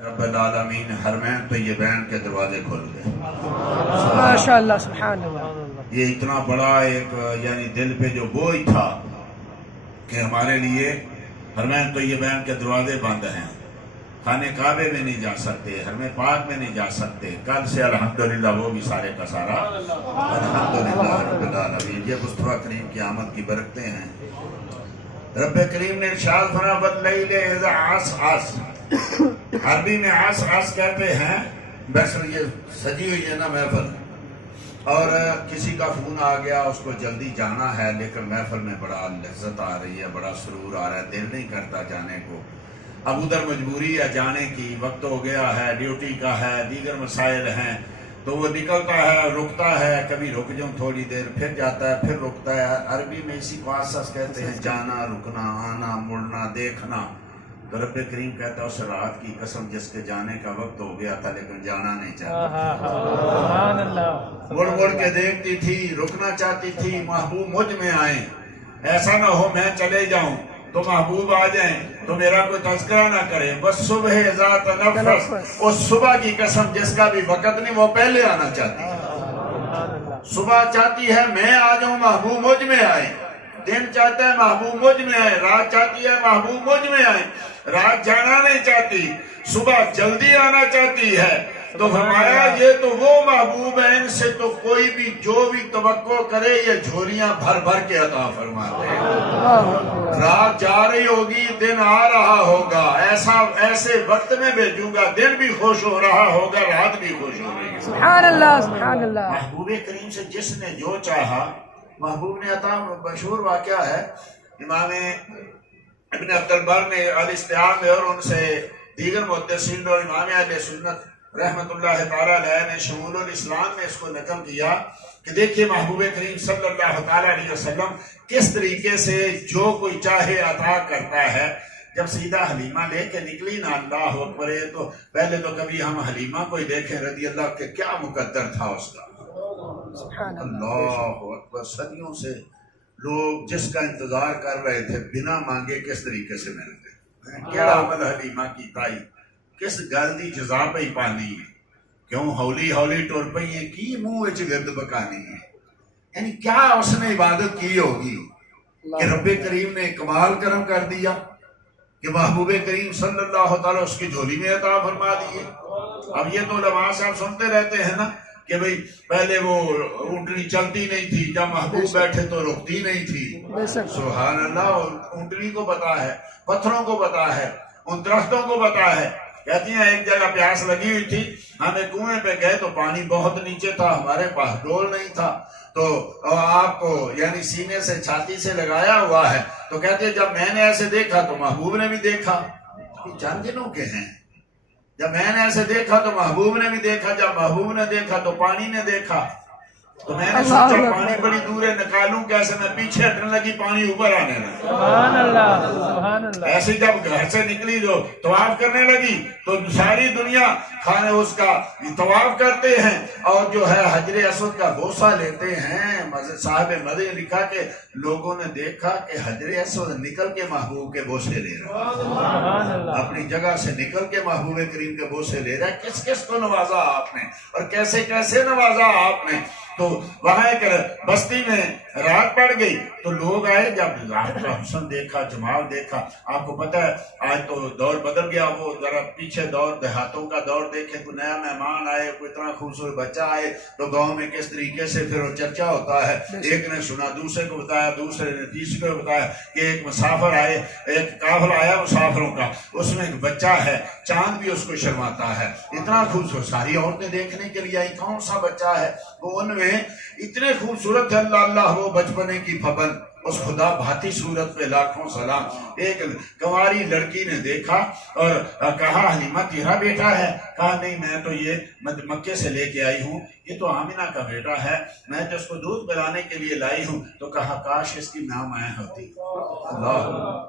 رب العالمین حرمین طیبین کے دروازے کھول گئے. ماشاءاللہ سبحان اللہ. یہ اتنا بڑا ایک یعنی دل پہ جو بوجھ تھا کہ ہمارے لیے حرمین طیبین کے دروازے بند ہیں، خانے کعبے میں نہیں جا سکتے، حرم پاک میں نہیں جا سکتے. کل سے الحمدللہ وہ بھی سارے کا سارا الحمدللہ رب العالمین. یہ مصطفیٰ کریم کی آمد کی برکتیں ہیں. رب کریم نے ارشاد فرمایا واللیل اذا عسعس. عربی میں عسعس کہتے ہیں، بس یہ سجی ہوئی ہے نا محفل، اور کسی کا فون آ گیا، اس کو جلدی جانا ہے، لیکن محفل میں بڑا لذت آ رہی ہے، بڑا سرور آ رہا ہے، دل نہیں کرتا جانے کو. اب ادھر مجبوری ہے جانے کی، وقت ہو گیا ہے، ڈیوٹی کا ہے، دیگر مسائل ہیں، تو وہ نکلتا ہے، رکتا ہے، کبھی رک جاؤں تھوڑی دیر، پھر جاتا ہے، پھر رکتا ہے. عربی میں اسی کو عسعس کہتے ہیں، جانا، رکنا، آنا، مڑنا، دیکھنا. تو رب کریم کہتا ہے اس رات کی قسم جس کے جانے کا وقت ہو گیا تھا لیکن جانا نہیں چاہتا، مڑ مڑ کے دیکھتی تھی، رکنا چاہتی تھی. محبوب مجھ میں آئیں، ایسا نہ ہو میں چلے جاؤں تو محبوب آ جائیں تو میرا کوئی تذکرہ نہ کرے. بس صبح ذات نفس، اس صبح کی قسم جس کا بھی وقت نہیں وہ پہلے آنا چاہتی ہے. صبح چاہتی ہے میں آ جاؤں، محبوب مجھ میں آئے. دن چاہتا ہے محبوب مجھ میں آئے. رات چاہتی ہے محبوب مجھ میں آئے. رات جانا نہیں چاہتی، صبح جلدی آنا چاہتی ہے. تو فرمایا یہ تو وہ محبوب ہیں، ان سے تو کوئی بھی جو بھی توقع کرے یہ جھولیاں بھر بھر کے عطا فرماتے ہیں. رات جا رہی ہوگی، دن آ رہا ہوگا، ایسے وقت میں بھیجوں گا، دن بھی خوش ہو رہا ہوگا، رات بھی خوش ہو رہی ہے. سبحان اللہ سبحان اللہ. محبوب کریم سے جس نے جو چاہا محبوب نے عطا. مشہور واقعہ ہے، امام ابن عبد البر نے الاستیعاب میں اور ان سے دیگر محدثین اور امام اہل سنت رحمت اللہ تعالی علیہ نے شمول الاسلام میں اس کو نقل کیا کہ دیکھیے محبوب کریم صلی اللہ تعالی علیہ وسلم کس طریقے سے جو کوئی چاہے عطا کرتا ہے. جب سیدھا حلیمہ لے کے نکلی نا، اللہ اکبر، تو پہلے تو کبھی ہم حلیمہ کو ہی دیکھیں رضی اللہ کے، کیا مقدر تھا اس کا. اللہ اکبر. صدیوں سے لوگ جس کا انتظار کر رہے تھے بنا مانگے کس طریقے سے ملتے. کیا عمل حلیمہ کی تائی، کس گل دی جزا پہ پانی ہے، کیوں ہولی ہولی ٹر پئی ہے، کی منہ وچ گرد بکانی ہے. یعنی کیا اس نے عبادت کی ہوگی کہ رب کریم نے کمال کرم کر دیا کہ محبوب کریم صلی اللہ تعالیٰ اس کی جھولی میں عطا فرما دیے. اب یہ تو علماء صاحب سنتے رہتے ہیں نا کہ بھئی پہلے وہ اونٹنی چلتی نہیں تھی، جب محبوب بیٹھے تو رکتی نہیں تھی. سبحان اللہ. اور اونٹنی کو پتا ہے، پتھروں کو پتا ہے، ان درختوں کو پتا ہے. کہتی ہیں ایک جگہ پیاس لگی ہوئی تھی، ہمیں کنویں پہ گئے تو پانی بہت نیچے تھا، ہمارے پاس ڈول نہیں تھا، تو آپ کو یعنی سینے سے چھاتی سے لگایا ہوا ہے. تو کہتے ہیں جب میں نے ایسے دیکھا تو محبوب نے بھی دیکھا. چند دنوں کے ہیں، جب میں نے ایسے دیکھا تو محبوب نے بھی دیکھا، جب محبوب نے دیکھا تو پانی نے دیکھا. تو میں نے سوچا پانی بڑی دور ہے، نکالوں کیسے، میں پیچھے ہٹنے لگی، پانی اوپر آنے لگا. سبحان اللہ سبحان اللہ. ایسے جب گھر سے نکلی جو طواف کرنے لگی تو ساری دنیا خانے اس کا طواف کرتے ہیں اور جو ہے حجر اسود کا بوسہ لیتے ہیں. صاحب مدی نے لکھا کہ لوگوں نے دیکھا کہ حجر اسود نکل کے محبوب کے بوسے لے رہا ہے، اپنی جگہ سے نکل کے محبوب کریم کے بوسے لے رہا ہے. کس کس کو نوازا آپ نے اور کیسے کیسے نوازا آپ نے. تو وہاں ایک بستی میں رات پڑ گئی تو لوگ آئے، جب رات کا حسن دیکھا، جمال دیکھا. آپ کو پتہ ہے آج تو دور بدل گیا، وہ ذرا پیچھے دور دیہاتوں کا دور دیکھے، کوئی نیا مہمان آئے، کوئی اتنا خوبصورت بچہ آئے تو گاؤں میں کس طریقے سے پھر وہ چرچا ہوتا ہے. ایک نے سنا، دوسرے کو بتایا، دوسرے نے تیسرے کو بتایا کہ ایک مسافر آئے، ایک قافلہ آیا مسافروں کا، اس میں ایک بچہ ہے، چاند بھی اس کو شرماتا ہے، اتنا خوبصورت. ساری عورتیں دیکھنے کے لیے آئی کون سا بچہ ہے، وہ ان میں اتنے خوبصورت ہے. اللہ اللہ وہ بچپنے کی پابند، اس خدا بھاتی صورت پہ لاکھوں سلام. ایک کنواری لڑکی نے دیکھا اور کہا حلیمہ تیرا بیٹا ہے؟ کہا نہیں، میں تو یہ مکے سے لے کے آئی ہوں، یہ تو آمینہ کا بیٹا ہے، میں تو اس کو دودھ پلانے کے لیے لائی ہوں. تو کہا کاش اس کی ماں میں ہوتی، اللہ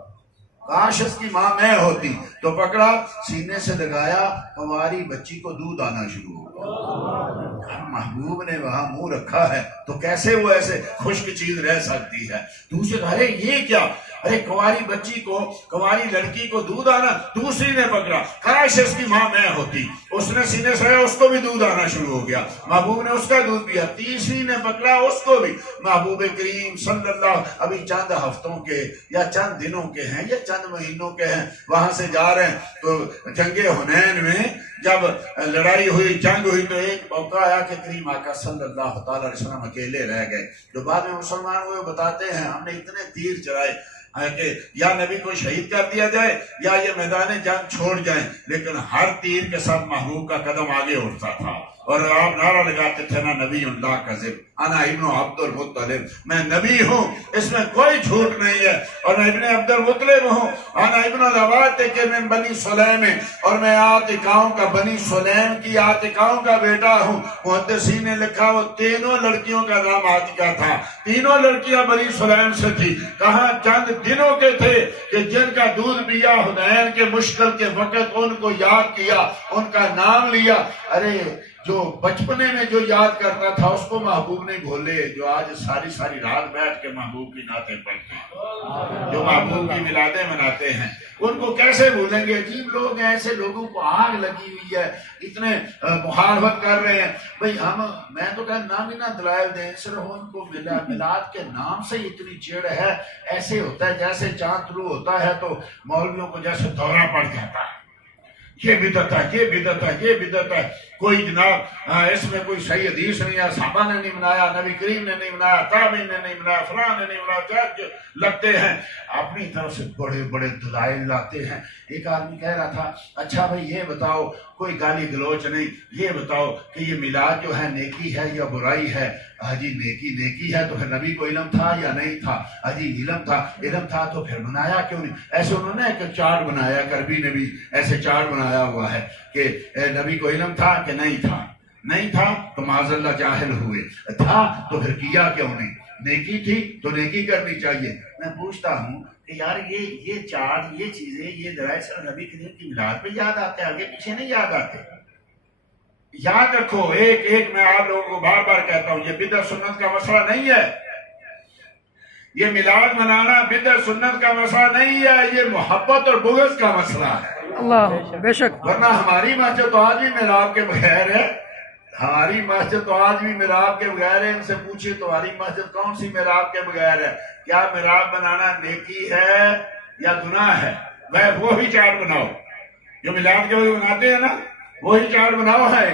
کاش اس کی ماں میں ہوتی. تو پکڑا، سینے سے لگایا، ہماری بچی کو دودھ آنا شروع ہو گیا. محبوب نے وہاں منہ رکھا ہے تو کیسے وہ ایسے خشک چیز رہ سکتی ہے؟ دوسرے ارے یہ کیا، ارے کنواری بچی کو، کنواری لڑکی کو دودھ آنا، دوسری نے پکڑا، کاش اس کی ماں میں ہوتی، اس نے سینے سے اس کو بھی دودھ آنا شروع ہو گیا، محبوب نے اس کا دودھ پیا، تیسری نے پکڑا اس کو بھی۔ محبوب کریم صلی اللہ ابھی چند ہفتوں کے یا چند دنوں کے ہیں یا چند مہینوں کے ہیں، وہاں سے جا رہے ہیں تو جنگ حنین میں جب لڑائی ہوئی، جنگ ہوئی، تو ایک موقع آیا کہ کریم آقا صلی اللہ تعالی علیہ وسلم اکیلے رہ گئے۔ جو بعد میں مسلمان ہوئے بتاتے ہیں ہم نے اتنے تیر چلائے کہ یا نبی کو شہید کر دیا جائے یا یہ میدان جنگ چھوڑ جائیں، لیکن ہر تیر کے ساتھ محبوب کا قدم آگے اٹھتا تھا اور آپ نعرہ لگاتے تھے نا نبی اللہ کذب انا ابن عبد المطلب، میں نبی ہوں اس میں کوئی جھوٹ نہیں ہے، اور میں ابن عبد المطلب ہوں، انا ابن العواتق من بنی سلیم، اور میں عاتقاؤں کا، بنی سلیم کی عاتقاؤں کا بیٹا ہوں۔ محدثین نے لکھا وہ تینوں لڑکیوں کا نام عاتقہ تھا، تینوں لڑکیاں بنی سلیم سے تھی۔ کہاں چند دنوں کے تھے کہ جن کا دودھ پیا حنین کے مشکل کے وقت ان کو یاد کیا، ان کا نام لیا۔ ارے جو بچپنے میں جو یاد کرتا تھا اس کو محبوب نے بھولے، جو آج ساری رات بیٹھ کے محبوب کی نعتیں پڑھتے ہیں، جو محبوب کی میلادیں مناتے ہیں، ان کو کیسے بھولیں گے؟ عجیب لوگ ہیں، ایسے لوگوں کو آگ لگی ہوئی ہے، اتنے مخالفت کر رہے ہیں۔ بھئی میں تو کہا نام ہی نہ دلائل دیں، صرف ان کو میلاد کے نام سے اتنی چڑ ہے۔ ایسے ہوتا ہے جیسے چاند طلوع ہوتا ہے تو مولویوں کو جیسے دورہ پڑ جاتا ہے، یہ بدعت ہے، یہ بدعت ہے، یہ بدعت ہے، کوئی جناب اس میں کوئی صحیح حدیث نہیں ہے، صحابہ نے نہیں منایا، نبی کریم نے نہیں منایا، تابعین نے نہیں منایا، فلاں نے نہیں منایا، جج لگتے ہیں اپنی طرف سے بڑے بڑے دلائل لاتے ہیں۔ ایک آدمی کہہ رہا تھا اچھا بھائی یہ بتاؤ، کوئی گالی گلوچ نہیں، یہ بتاؤ کہ یہ میلاد جو ہے نیکی ہے یا برائی ہے؟ حجی نیکی ہے تو پھر نبی کو علم تھا یا نہیں تھا؟ حجی علم تھا تو پھر منایا کیوں نہیں؟ ایسے انہوں نے ایک چارٹ بنایا، کربی نے بھی ایسے چارٹ بنایا ہوا ہے کہ نبی کو علم تھا کہ نہیں تھا تو معاذ اللہ جاہل ہوئے، تھا تو پھر کیا کیوں نہیں؟ نیکی تھی تو نیکی کرنی چاہیے۔ میں پوچھتا ہوں کہ یار یہ چارٹ، یہ چیزیں، یہ درائل صرف نبی کریم کی میلاد پہ یاد آتے، آگے پیچھے نہیں یاد آتے۔ یاد رکھو، ایک میں آپ لوگوں کو بار بار کہتا ہوں، یہ بدعت سنت کا مسئلہ نہیں ہے، یہ میلاد منانا بدعت سنت کا مسئلہ نہیں ہے، یہ محبت اور بغض کا مسئلہ ہے۔ اللہ بے شک، ورنہ ہماری مسجد تو آج بھی محراب کے بغیر ہے، ہماری مسجد تو آج بھی محراب کے بغیر ہے۔ ان سے پوچھے تمہاری مسجد کون سی محراب کے بغیر ہے؟ کیا محراب بنانا نیکی ہے یا گناہ ہے؟ وہی چارٹ بناؤ جو میلاد کے وقت بناتے ہیں نا، وہی چارٹ بناؤ ہے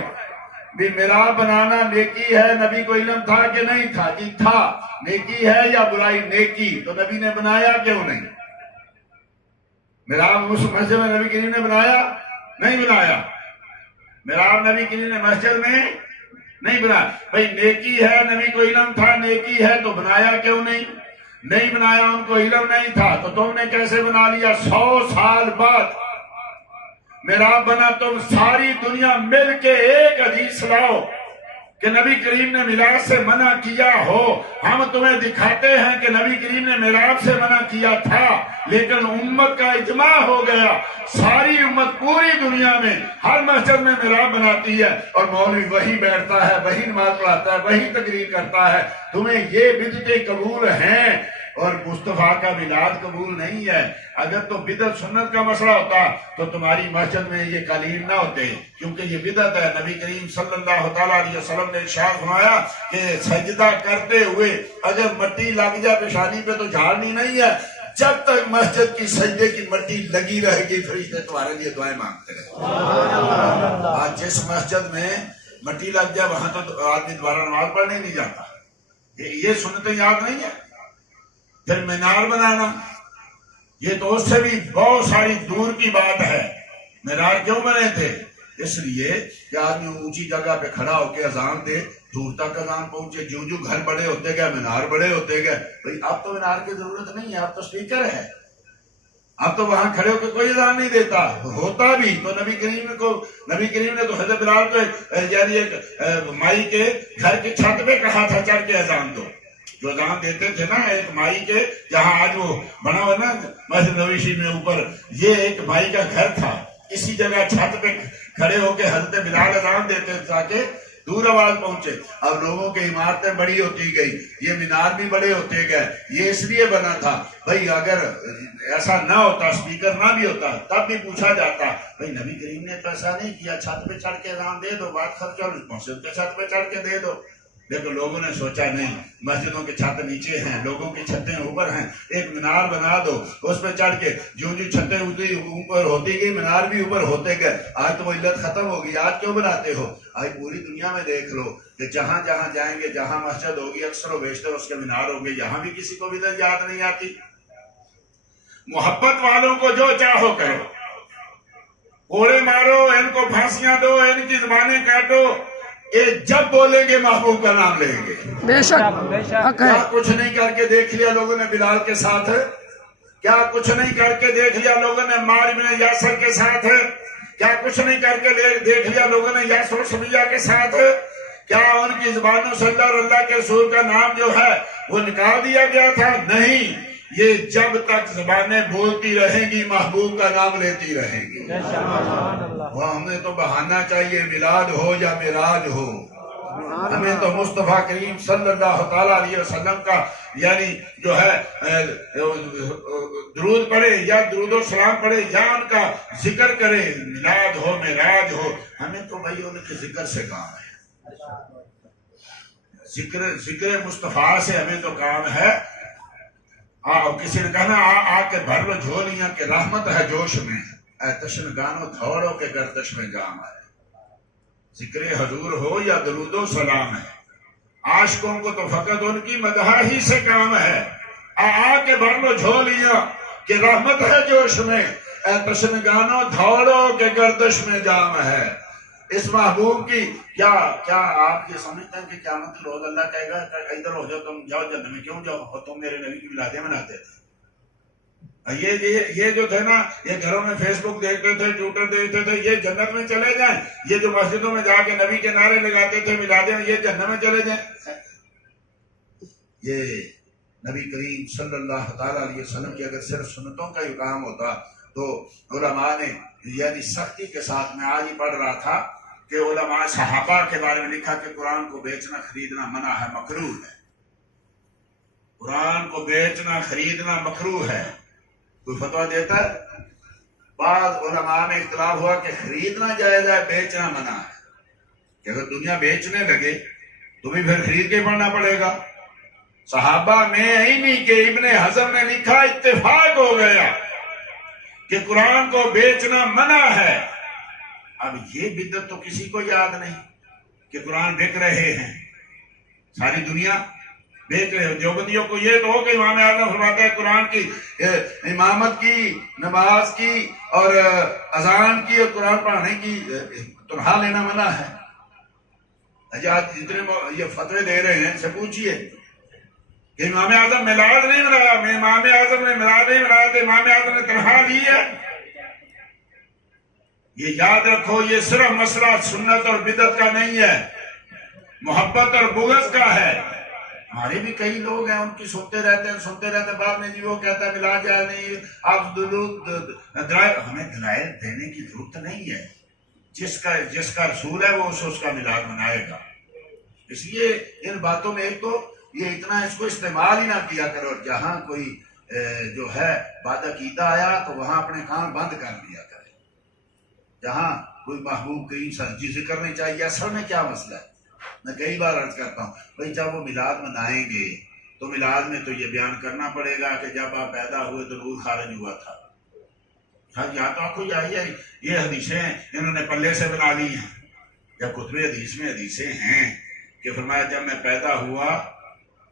بھی محراب بنانا نیکی ہے، نبی کو علم تھا کہ نہیں تھا؟ جی تھا۔ نیکی ہے یا برائی؟ نیکی، تو نبی نے بنایا کیوں نہیں؟ محراب اس مسجد میں نبی کریم نے بنایا نہیں بنایا؟ محراب نبی کریم نے مسجد میں نہیں بنایا۔ بھئی نیکی ہے، نبی کو علم تھا نیکی ہے تو بنایا کیوں نہیں؟ نہیں بنایا، ان کو علم نہیں تھا تو تم نے کیسے بنا لیا؟ 100 سال بعد محراب بنا۔ تم ساری دنیا مل کے ایک حدیث لاؤ کہ نبی کریم نے میلاد سے منع کیا ہو۔ ہم تمہیں دکھاتے ہیں کہ نبی کریم نے میلاد سے منع کیا تھا، لیکن امت کا اجماع ہو گیا، ساری امت پوری دنیا میں ہر مسجد میں میلاد بناتی ہے، اور مولوی وہی بیٹھتا ہے، وہی نماز پڑھاتا ہے، وہی تقریر کرتا ہے۔ تمہیں یہ بدعتیں قبول ہیں اور مصطفیٰ کا میلاد قبول نہیں ہے۔ اگر تو بدعت سنت کا مسئلہ ہوتا تو تمہاری مسجد میں یہ قالین نہ ہوتے، کیونکہ یہ بدعت ہے۔ نبی کریم صلی اللہ تعالیٰ علیہ وسلم نے ارشاد فرمایا کہ سجدہ کرتے ہوئے اگر مٹی لگ جائے پیشانی پہ تو جھاڑنی نہیں ہے، جب تک مسجد کی سجدے کی مٹی لگی رہے گی فرشتے تمہارے لیے دعائیں مانگتے رہے۔ آج جس مسجد میں مٹی لگ جائے وہاں تو آدمی دوبارہ نماز پڑھنے نہیں جاتا۔ یہ سنتیں یاد نہیں ہے۔ پھر مینار بنانا، یہ تو اس سے بھی بہت ساری دور کی بات ہے۔ مینار کیوں بنے تھے؟ اس لیے کہ آدمی اونچی جگہ پہ کھڑا ہو کے اذان دے، دور تک اذان پہنچے۔ جو گھر بڑے ہوتے گئے مینار بڑے ہوتے گئے۔ بھئی اب تو مینار کی ضرورت نہیں ہے، اب تو سپیکر ہے، اب تو وہاں کھڑے ہو کے کوئی اذان نہیں دیتا۔ ہوتا بھی تو نبی کریم نے تو حضرت بلال کو یعنی ایک مائی کے گھر کی چھت پہ کہا تھا چڑھ کے اذان دو۔ جو اذان دیتے تھے نا ایک مائی کے، جہاں آج وہ بنا ہوا نا مسجد نبوی شریف میں اوپر، یہ ایک مائی کا گھر تھا، اسی جگہ چھت پہ کھڑے ہو کے حضرت بلال اذان دیتے تاکہ دور آواز پہنچے. اب لوگوں کی عمارتیں بڑی ہوتی گئی, یہ مینار بھی بڑے ہوتے گئے. یہ اس لیے بنا تھا بھائی اگر ایسا نہ ہوتا, اسپیکر نہ بھی ہوتا, تب بھی پوچھا جاتا بھائی نبی کریم نے تو ایسا نہیں کیا, چھت پہ چڑھ کے اذان دے دو, بات خرچ اور مسجد کے چھت پہ چڑھ کے دے دو. لیکن لوگوں نے سوچا نہیں, مسجدوں کے چھت نیچے ہیں, لوگوں کی چھتیں اوپر ہیں, ایک مینار بنا دو, اس پہ چڑھ کے جو چھتیں اوپر ہوتی گئی مینار بھی اوپر ہوتے گئے. آج تو وہ علت ختم ہو گئی. آج کیوں بناتے ہو؟ آج پوری دنیا میں دیکھ لو کہ جہاں جہاں جائیں گے, جہاں مسجد ہوگی اکثر و بیشتر اس کے مینار ہوں گے. یہاں بھی کسی کو بدعت یاد نہیں آتی. محبت والوں کو جو چاہو کرو, کوڑے مارو, ان کو پھانسیاں دو, ان کی زبانیں کاٹو, یہ جب بولیں گے محبوب کا نام لیں گے. بے شک حق ہے. کیا کچھ نہیں کر کے دیکھ لیا لوگوں نے بلال کے ساتھ؟ کیا کچھ نہیں کر کے دیکھ لیا لوگوں نے عمار بن یاسر کے ساتھ؟ کیا کچھ نہیں کر کے دیکھ لیا لوگوں نے یاسر سمیہ کے ساتھ؟ کیا ان کی زبانوں سے اللہ اور اللہ کے رسول کا نام جو ہے وہ نکال دیا گیا تھا؟ نہیں. یہ جب تک زبانیں بولتی رہیں گی محبوب کا نام لیتی رہیں گی. وہ ہمیں تو بہانا چاہیے, میلاد ہو یا معراج ہو, ہمیں تو مصطفیٰ کریم صلی اللہ تعالیٰ علیہ وسلم کا یعنی جو ہے درود پڑھے یا درود و سلام پڑھے یا ان کا ذکر کرے. میلاد ہو معراج ہو, ہمیں تو بھائی ان کے ذکر سے کام ہے. ذکر مصطفیٰ سے ہمیں تو کام ہے. کسی نے کہنا آ کے بھر لو جھولیاں کہ رحمت ہے جوش میں, اے تشن گانو دھوڑو کے گردش میں جام ہے. ذکر حضور ہو یا درود و سلام ہے, عاشقوں کو تو فقط ان کی مدح ہی سے کام ہے. آ کے بھر لو جھولیاں کہ رحمت ہے جوش میں, اے تشن گانو دھوڑو کے گردش میں جام ہے. اس محبوب کی کیا آپ یہ سمجھتے ہیں کہ قیامت روز اللہ کہے گا ادھر ہو جاؤ, تم جاؤ جنت میں, کیوں جاؤ, تم میرے نبی کی میلادیں مناتے تھے. یہ جو تھے نا, یہ گھروں میں فیس بک دیکھتے تھے, ٹویٹر دیکھتے تھے, یہ جنت میں چلے جائیں. یہ جو مسجدوں میں جا کے نبی کے نعرے لگاتے تھے میلادیں, یہ جنت میں چلے جائیں. یہ نبی کریم صلی اللہ تعالیٰ علیہ وسلم کی اگر صرف سنتوں کا ہی کام ہوتا تو علماء نے یعنی سختی کے ساتھ, میں آج ہی پڑھ رہا تھا کہ علماء صحابہ کے بارے میں لکھا کہ قرآن کو بیچنا خریدنا منع ہے, مکروہ ہے. قرآن کو بیچنا خریدنا مکروہ ہے. کوئی فتویٰ دیتا ہے؟ بعض علماء میں اختلاف ہوا کہ خریدنا جائز ہے, بیچنا منع ہے. کہ اگر دنیا بیچنے لگے تو بھی پھر خرید کے پڑھنا پڑے گا. صحابہ میں ہی نہیں کہ ابن حزم نے لکھا اتفاق ہو گیا کہ قرآن کو بیچنا منع ہے. اب یہ بدعت تو کسی کو یاد نہیں کہ قرآن بک رہے ہیں, ساری دنیا بیچ رہے. دیوبندیوں کو یہ تو ہو کہ امام اعظم فرماتا ہے قرآن کی امامت کی, نماز کی اور اذان کی اور قرآن پڑھانے کی تنخواہ لینا منع ہے. آج جتنے یہ فتوے دے رہے ہیں سے پوچھئے کہ امام اعظم میلاد نہیں منایا, امام اعظم نے میلاد نہیں منایا تو امام اعظم نے تنخواہ لی ہے. یہ یاد رکھو, یہ صرف مسئلہ سنت اور بدعت کا نہیں ہے, محبت اور بغض کا ہے. ہمارے بھی کئی لوگ ہیں ان کی سنتے رہتے ہیں, بعد میں جی وہ کہتا ہے ملا جائے نہیں, آپ دلائل, ہمیں دلائل دینے کی ضرورت نہیں ہے. جس کا رسول ہے وہ اس کا میلاد منائے گا. اس لیے ان باتوں میں ایک تو یہ اتنا اس کو استعمال ہی نہ کیا کرو. جہاں کوئی جو ہے بات عقیدہ آیا تو وہاں اپنے کان بند کر دیا کرے. جہاں کوئی محبوب کریم صلی اللہ علیہ وسلم ذکر نہیں چاہیے. اصل میں کیا مسئلہ ہے, میں کئی بار عرض کرتا ہوں بھائی جب وہ میلاد منائیں گے تو میلاد میں تو یہ بیان کرنا پڑے گا کہ جب آپ پیدا ہوئے تو نور خارج ہوا تھا. یہاں تو آپ کو یہ حدیثیں انہوں نے پلے سے بنا لی ہیں. جب کتب حدیث میں حدیثیں ہیں کہ فرمایا جب میں پیدا ہوا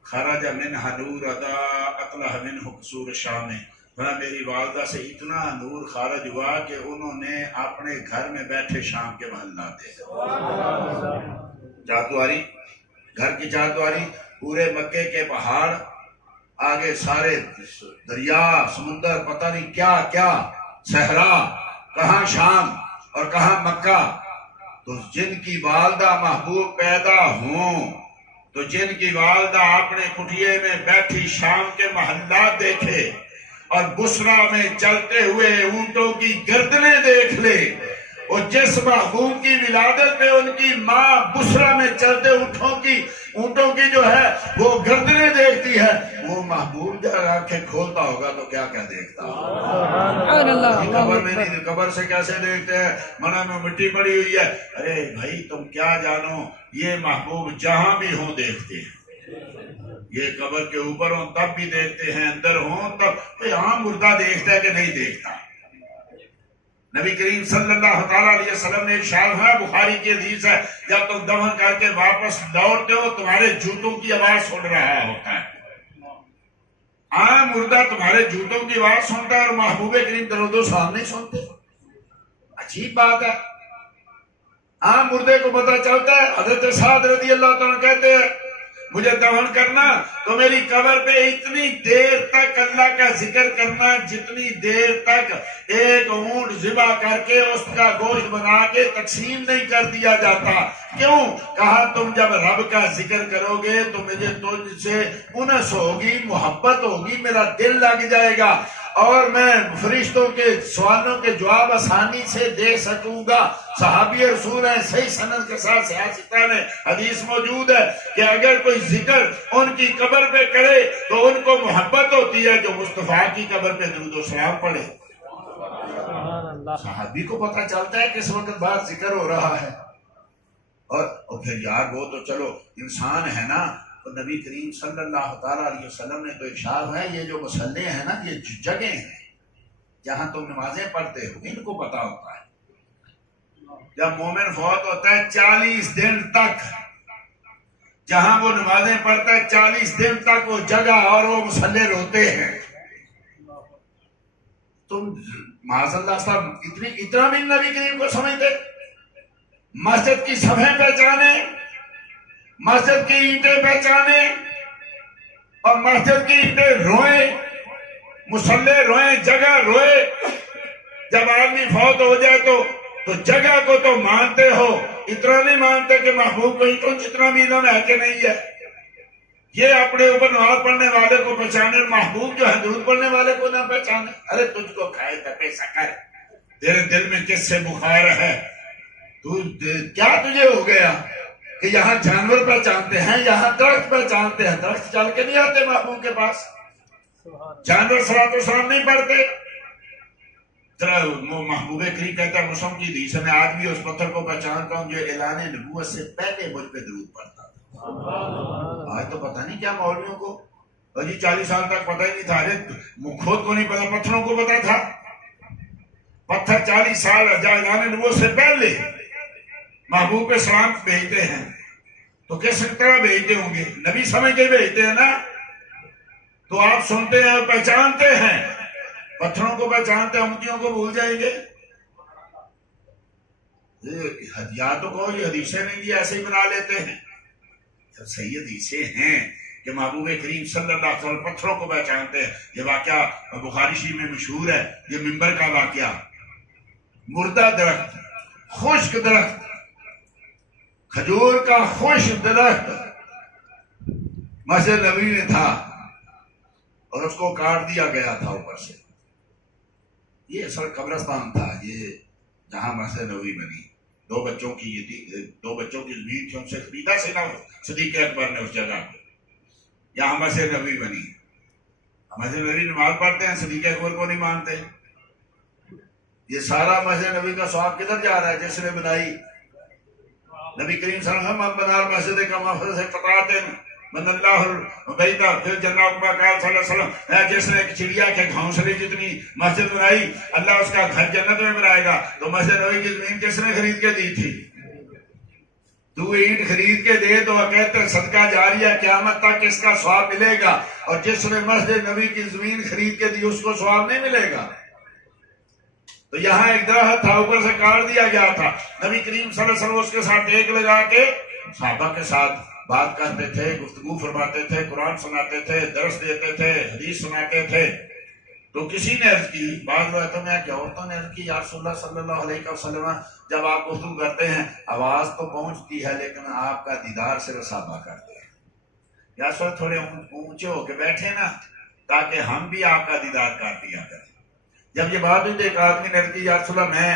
خرج منہ نور ادا اطلع منہ قصور الشام, میری والدہ سے اتنا نور خارج ہوا کہ انہوں نے اپنے گھر میں بیٹھے شام کے محلات دیکھا. چاردواری, گھر کی چاردواری, پورے مکے کے پہاڑ, آگے سارے دریا سمندر, پتہ نہیں کیا کیا, صحرا, کہاں شام اور کہاں مکہ. تو جن کی والدہ محبوب پیدا ہوں, تو جن کی والدہ اپنے کٹھیے میں بیٹھی شام کے محلات دیکھے اور بسرا میں چلتے ہوئے اونٹوں کی گردنیں دیکھ لے, وہ جس محبوب کی ولادت پہ ان کی ماں بسرا میں چلتے اونٹوں کی جو ہے وہ گردنیں دیکھتی ہے، وہ محبوب جب آنکھیں کھولتا ہوگا تو کیا کیا دیکھتا ہوگا؟ قبر میں نہیں، قبر سے کیسے دیکھتے ہیں؟ منہ میں مٹی پڑی ہوئی ہے، ارے بھائی تم کیا جانو، یہ محبوب جہاں بھی ہوں دیکھتے ہیں، یہ قبر کے اوپر ہوں تب بھی دیکھتے ہیں، اندر ہوں تب۔ کوئی عام مردہ دیکھتا ہے کہ نہیں دیکھتا؟ نبی کریم صلی اللہ تعالیٰ علیہ وسلم نے ارشاد ہے، بخاری کی حدیث ہے، جب تم دفن کر کے واپس لوٹتے ہو تمہارے جوتوں کی آواز سن رہا ہوتا ہے۔ عام مردہ تمہارے جوتوں کی آواز سنتا ہے اور محبوب کریم درود و سلام نہیں سنتے۔ عجیب بات ہے، عام مردے کو پتہ چلتا ہے۔ حضرت سعد رضی اللہ تعالیٰ کہتے ہیں مجھے دفن کرنا تو میری قبر پہ اتنی دیر تک اللہ کا ذکر کرنا جتنی دیر تک ایک اونٹ ذبح کر کے اس کا گوشت بنا کے تقسیم نہیں کر دیا جاتا۔ کیوں؟ کہا تم جب رب کا ذکر کرو گے تو مجھے تجھ سے انس ہوگی، محبت ہوگی، میرا دل لگ جائے گا اور میں فرشتوں کے سوالوں کے جواب آسانی سے دے سکوں گا۔ صحابی رسول ہیں، صحیح سند کے ساتھ سیاستہ میں حدیث موجود ہے کہ اگر کوئی ذکر ان کی قبر پہ کرے تو ان کو محبت ہوتی ہے جو مصطفیٰ کی قبر پہ درود و سلام پڑھے۔ صحابی کو پتہ چلتا ہے کس وقت بعد ذکر ہو رہا ہے، اور پھر یار وہ تو چلو انسان ہے نا، تو نبی کریم صلی اللہ تعالیٰ علیہ وسلم نے تو ارشاد ہے یہ جو مصلے ہیں نا، یہ جگہیں ہیں جہاں تم نمازیں پڑھتے ہو، ان کو پتا ہوتا ہے۔ جب مومن فوت ہوتا ہے 40 دن تک جہاں وہ نمازیں پڑھتا ہے 40 دن تک وہ جگہ اور وہ مصلے روتے ہیں۔ تم معاذ اللہ صاحب اتنا بھی نبی کریم کو سمجھتے؟ مسجد کی صفیں پہچانے، مسجد کی اینٹیں پہچانے اور مسجد کی اینٹیں روئیں، مصلے روئیں، جگہ روئے۔ جب آدمی فوت ہو جائے تو جگہ کو تو مانتے ہو، اتنا نہیں مانتے کہ محبوب کو اینٹوں جتنا بھی علم ہے کہ نہیں ہے۔ یہ اپنے اوپر نماز پڑھنے والے کو پہچانے، محبوب جو ہے درود پڑھنے والے کو نہ پہچانے۔ ارے تجھ کو کھائے تپے سکر، تیرے دل میں کس سے بخار ہے؟ کیا تجھے ہو گیا کہ یہاں جانور پہچانتے ہیں، یہاں درخت پہچانتے ہیں؟ درخت چل کے نہیں آتے محبوب کے پاس، جانور صلاۃ و سلام نہیں پڑھتے۔ محبوب کریم کہتا ہے مسلم کی حدیث میں آج بھی اس پتھر کو پہچانتا ہوں جو اعلان نبوت سے پہلے مجھ پہ درود پڑھتا تھا۔ آج تو پتہ نہیں کیا مولویوں کو، جی 40 سال تک پتہ ہی نہیں تھا، خود کو نہیں پتا، پتھروں کو پتا تھا۔ پتھر 40 سال اعلان نبوت سے پہلے محبوب پہ سلام بھیجتے ہیں، تو کس طرح بھیجتے ہوں گے؟ نبی سمجھ کے بھیجتے ہیں نا۔ تو آپ سنتے ہیں اور پہچانتے ہیں، پتھروں کو پہچانتے ہیں، امتیوں کو بھول جائیں گے؟ یا تو کہو یہ حدیثیں نہیں، یہ ایسے ہی بنا لیتے ہیں۔ جب صحیح حدیثیں ہیں کہ محبوب کریم صلی اللہ علیہ وسلم پتھروں کو پہچانتے ہیں۔ یہ واقعہ بخاری شریف میں مشہور ہے، یہ منبر کا واقعہ۔ مردہ درخت، خشک درخت، کھجور کا خشک درخت مسجد نبوی میں تھا اور اس کو کاٹ دیا گیا تھا اوپر سے۔ یہ اصل قبرستان تھا، یہ جہاں مسجد نبوی بنی۔ دو بچوں کی زمین تھی، ان سے خریدا سے نہ صدیق اکبر نے اس جگہ کو، یہاں مسجد نبوی بنی۔ مسجد نبوی نماز پڑھتے ہیں، صدیق اکبر کو نہیں مانتے۔ یہ سارا مسجد نبوی کا ثواب کدھر جا رہا ہے؟ جس نے بنائی نبی کریم صلی اللہ علیہ وسلم بنا مسجد کا مفرد سے قطعات من اللہ بیتا پھر جناب کا قال صلی اللہ علیہ وسلم، جس نے ایک چڑیا کے گھونسلے جتنی مسجد بنائی اللہ اس کا گھر جنت میں بنائے گا۔ تو مسجد نبوی کی زمین کس نے خرید کے دی تھی؟ تو اینٹ خرید کے دے تو کہتے صدقہ جاریہ، قیامت تک اس کا ثواب ملے گا، اور جس نے مسجد نبوی کی زمین خرید کے دی اس کو ثواب نہیں ملے گا۔ تو یہاں ایک درخت تھا، اوپر سے کاٹ دیا گیا تھا۔ نبی کریم صلی اللہ علیہ وسلم اس کے ساتھ ٹیک لگا کے صحابہ کے ساتھ بات کرتے تھے، گفتگو فرماتے تھے، قرآن سناتے تھے، درس دیتے تھے، حدیث سناتے تھے۔ تو کسی نے عرض کی، بعض روایتوں میں کہ عورتوں نے عرض کی، یا رسول اللہ صلی اللہ علیہ وسلم جب آپ گفتگو کرتے ہیں آواز تو پہنچتی ہے لیکن آپ کا دیدار صرف صحابہ کرتے ہیں، یا رسول اللہ تھوڑے اونچے ہو کے بیٹھے نا تاکہ ہم بھی آپ کا دیدار کر دیا کریں۔ جب یہ بات ہوئی تو ایک آدمی نے عرض کی، یا رسول اللہ میں